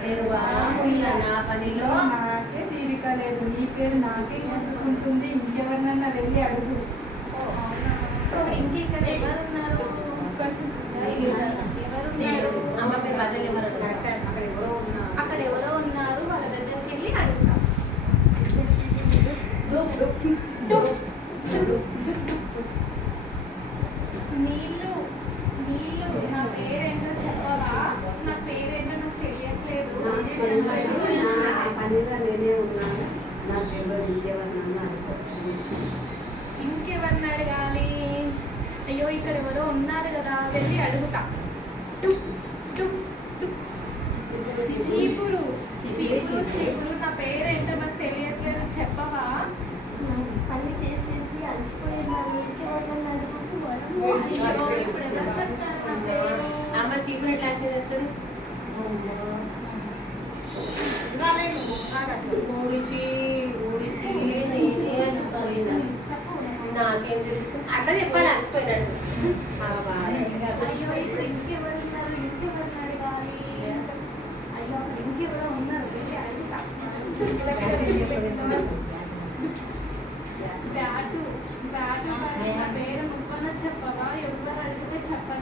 నా పనిలో నాకే తీరిక లేదు, నీ పేరు నాకే గుర్తుకుంటుంది, ఇంకెవరినన్నా వెళ్ళి అడుగు. ఇంకెక్కడ ఎవరున్నారు? అమ్మ మీరు బదులు ఎవరు? అక్కడ ఎవరో ఉన్నారు, వాళ్ళ దగ్గరికి వెళ్ళి అడుగుతాం. నీళ్ళు నీళ్ళు, నా పేరేంటో చెప్పవా? నా పేరేంటో నాకు తెలియట్లేదు. ఇంకెవరిని అడగాలి? అయ్యో ఇక్కడ ఎవరో ఉన్నారు కదా, వెళ్ళి అడుగుతా. చీపురు చీపురు చీపురు, నా పేరేంటో నాకు తెలియట్లేదు, చెప్పవా? పని చేసేసి అలసిపోయినారు, ఇంకెవరిని అడుగుతూ అయ్యో ఇప్పుడు ఎవరు చెప్తారు నా పేరు? అమ్మ చీపురు ఎట్లా చేస్తుంది? ఊడిచి ఊడిచి నేనే అలసిపోయినా. నాకేం తెలుస్తుంది? అట్లా చెప్పాలి అలసిపోయినట్టు. అయ్యో ఇప్పుడు ఇంకెవరున్నారు, ఇంకెవరిని అడగాలి? అయ్యో అక్కడ ఇంకెవరో ఉన్నారు, వెళ్ళి అడుగుతా. బ్యాటు బ్యాటు, నా పేరు నువ్వన్నా చెప్పవా? ఎవరు అడిగితే చెప్పను.